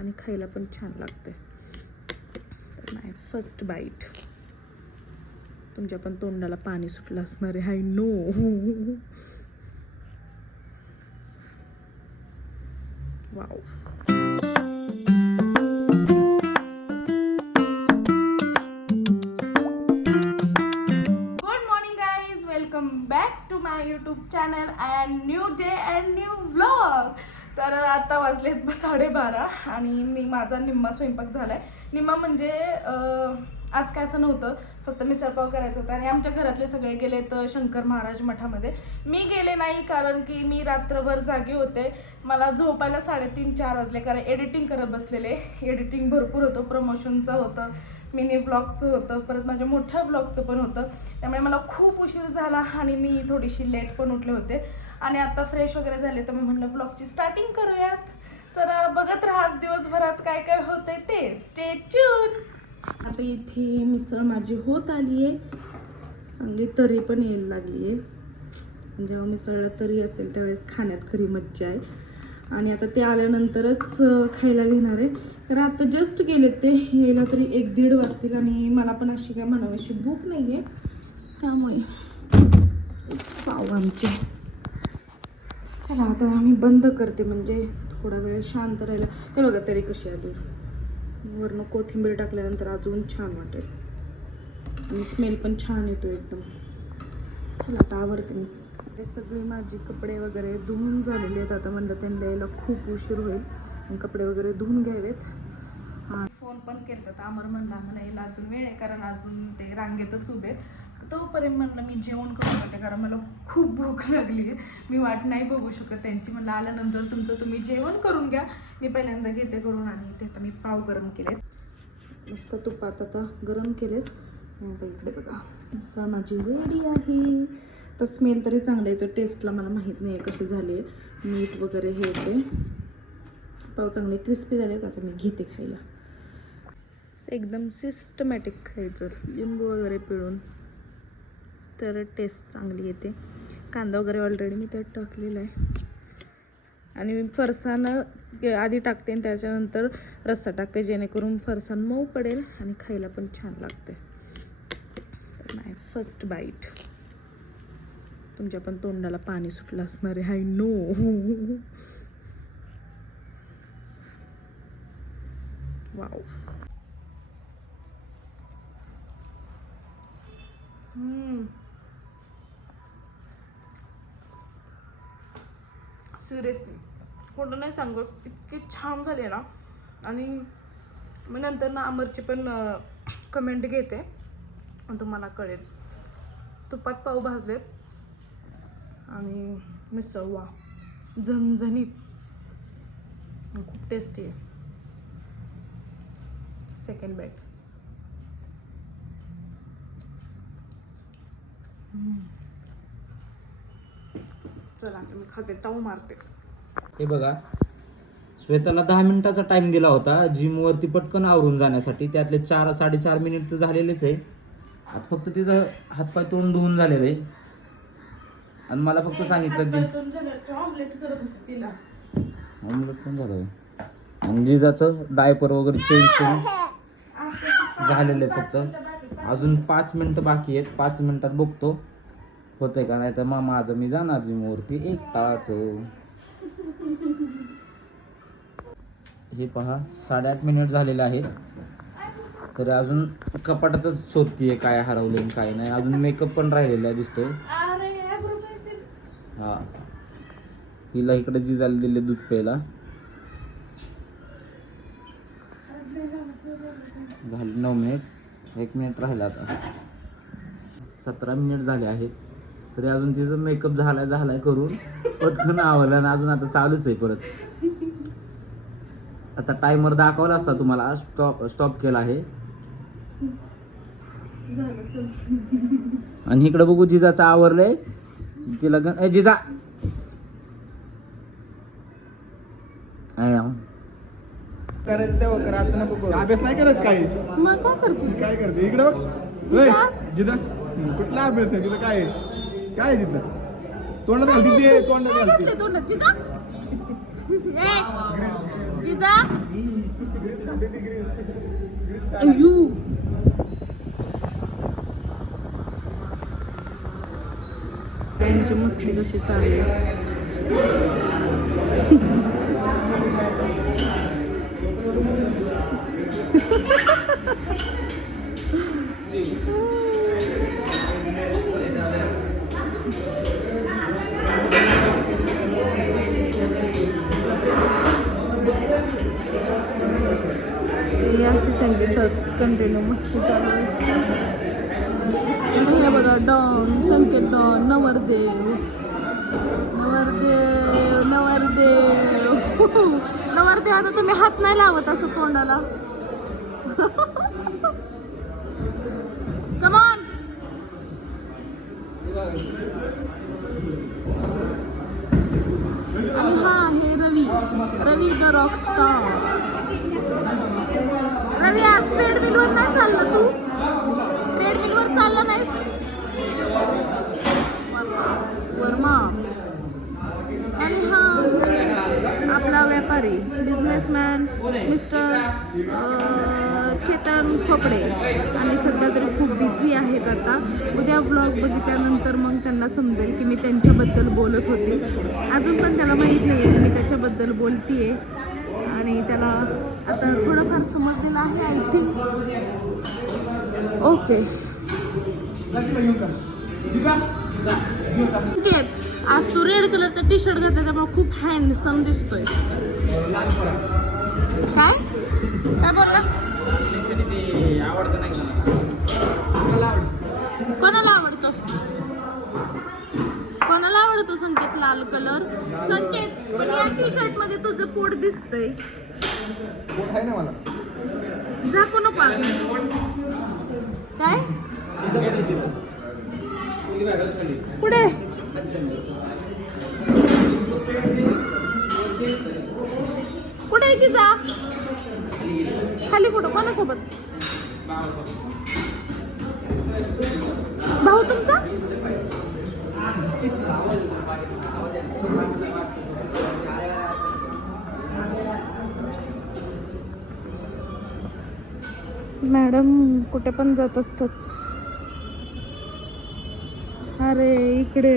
आणि खायला पण छान लागते तर फर्स्ट बाईट तुमच्या पण तोंडाला पाणी सुटलं असणार आहे I know wow good morning guys welcome back to my YouTube channel and new day and new तर आता वाजलेत साडेबारा आणि मी माझा निम्मा स्वयंपाक झाला आहे निम्मा म्हणजे आज काय असं नव्हतं फक्त मिसळपाव करायचं होतं आणि आमच्या घरातले सगळे गेले तर शंकर महाराज मठामध्ये. मी गेले नाही कारण की मी रात्रभर जागे होते. मला झोपायला साडेतीन चार वाजले कारण एडिटिंग करत बसलेले. एडिटिंग भरपूर होतं प्रमोशनचं होतं मिनी ब्लॉगचं होतं परत माझ्या मोठ्या ब्लॉगचं पण होतं. त्यामुळे मला खूप उशीर झाला आणि मी थोडीशी लेट पण उठले होते. आणि आता फ्रेश वगैरे झाले तर मी म्हटलं ब्लॉगची स्टार्टिंग करूयात. चला बघत राहाच दिवसभरात काय काय होतंय ते. स्टे ट्यून आता इथे मिसळ माझी होत आली आहे चांगली तरी पण यायला लागली आहे जेव्हा मिसळला तरी असेल त्यावेळेस खाण्यात खरी मज्जा आहे. आणि आता ते आल्यानंतरच खायला घेणार आहे. तर आता जस्ट गेले ते. यायला तरी एक दीड वाजतील आणि मला पण अशी काय म्हणावी अशी भूक नाही आहे त्यामुळे पाव आमचे. चला आता आम्ही बंद करते म्हणजे थोडा वेळ शांत राहिला हे बघा तरी कशी आली. वरनं कोथिंबीर टाकल्यानंतर अजून छान वाटेल. आणि स्मेल पण छान येतो एकदम. चला आता आवडते मी. हे सगळे माझे कपडे वगैरे धुवून झालेले आहेत. आता म्हणलं त्यांना यायला खूप उशीर होईल. आणि कपडे वगैरे धुवून घ्यावेत. फोन पण केलं तर अमर म्हणला मला यायला अजून वेळ आहे कारण अजून ते रांगेतच उभे आहेत. तोपर्यंत म्हणलं मी जेवण करून होते कारण मला खूप भूक लागली. आहे मी वाट नाही बघू शकत. त्यांची म्हणलं आल्यानंतर तुमचं तुम्ही जेवण करून घ्या. मी पहिल्यांदा घेते करून आणि ते आता मी पाव गरम केलेत. मस्त तुपात आता गरम केलेत. आता इकडे बघा मिसळ माझी रेडी आहे. तर स्मेल तरी चांगला येतो. टेस्टला मला माहीत नाही आहे कशी झाली आहे. मीठ वगैरे हे येते पाव चांगले क्रिस्पी झाले आता मी घेते खायला. एकदम सिस्टमॅटिक खायचं. लिंबू वगैरे पिळून. तर टेस्ट चांगली येते. कांदा वगैरे ऑलरेडी मी त्यात टाकलेला आहे. आणि मी फरसाण आधी टाकते आणि त्याच्यानंतर रस्सा टाकते जेणेकरून फरसाण मऊ पडेल आणि खायला पण छान लागते. माय फर्स्ट बाईट तुमच्या पण तोंडाला पाणी सुटलं असणार आहे आय नो वाव सिरियसली. कोणतं नाही सांगत इतके छान झाले ना. आणि मी नंतर ना अमरची पण कमेंट घेते. तुम्हाला कळेल. तुपात पाव भाजलेत. आणि मिसळ वा झणझणीत. खूप टेस्टी आहे. सेकंड बॅट चला आता मी खाते चाऊ मारते. हे बघा श्वेताला दहा मिनिटाचा टाइम दिला होता. जिम वरती पटकन आवरून जाण्यासाठी. त्यातले चार साडेचार मिनिट तर झालेलेच आहे. आता फक्त तिचं हातपाय तोंड धुवून झालेलं आहे. आणि मला फक्त सांगितलं की ऑमलेट करत होते तिला. ऑमलेट पण झालं. आणि जिजाचं डायपर वगैरे चेंज करून झालेलं आहे फक्त. अजून पाच मिनिटं बाकी आहेत. पाच मिनिटात बघतो. होतंय का नाही तर मग माझं मी जाणार जिमवरती एक तास. हे पहा साडेआठ मिनिट झालेले आहे तर अजून कपाटातच शोधतीये काय हरवले काय नाही. अजून मेकअप पण राहिलेला दिसतोय. हा. हिला इकडे जिजाला दिले दूध प्यायला. झाले नऊ मिनिट. एक मिनिट राहिला आता. सतरा मिनिट झाले आहेत. तरी अजून तिचं मेकअप झालाय झालाय करून. पटकन आवडला आणि अजून आता चालूच आहे परत. आता टायमर दाखवला असता तुम्हाला स्टॉप स्टॉप केला आहे. आणि इकडे बघू जिजाचं आवरलंय. तिला गण ए जिजा. आहे, करायचं तेव्हा कर आता नको करू. अभ्यास नाही करत काही? मग काय करते काय करते इकडे बघ. हं, कुठला अभ्यास आहे? तिथं काय आहे? काय तिथं? तोंडात घालती ते तोंडात घालती जिजा जिजा. ग्रीस खाते ती ग्रीस ग्रीस खाते. अयू त्यांची मस्ती कशी चालली? कंटिन्यू मस्ती चालू हे बघा डॉन संकेत डॉन नवरदेव. नवरदेव नवरदेव. नवरदेव आता तुम्ही हात नाही लावत असं तोंडाला. कमान आणि हा आहे Ravi. Ravi the rock star Ravi आज ट्रेडमिल वर नाही चालला तू? ट्रेडमिल वर चालला नाहीस? वर्मा. आणि हा आपला व्यापारी बिझनेसमॅन मिस्टर चेतन खोपडे. आणि सध्या तरी खूप बिझी आहेत आता. उद्या ब्लॉग बघितल्यानंतर मग त्यांना समजेल की मी त्यांच्याबद्दल बोलत होते. अजून पण त्याला माहीत नाही आहे की मी त्याच्याबद्दल बोलते आहे आणि त्याला आता थोडंफार समजलेलं आहे आय थिंक ओके आज तू रेड कलरचा टी शर्ट घातला त्यामुळे खूप हँडसम दिसतोय. काय? काय बोलला? या टी शर्टमध्ये तुझं पोट दिसतंय. पोट आहे ना मला. झाकू नको. काय? पुढे. कुठे आहे तिचा? खाली कुठं? कोणासोबत? भाऊ तुमचा? मॅडम कुठे पण जात असतात. अरे इकडे.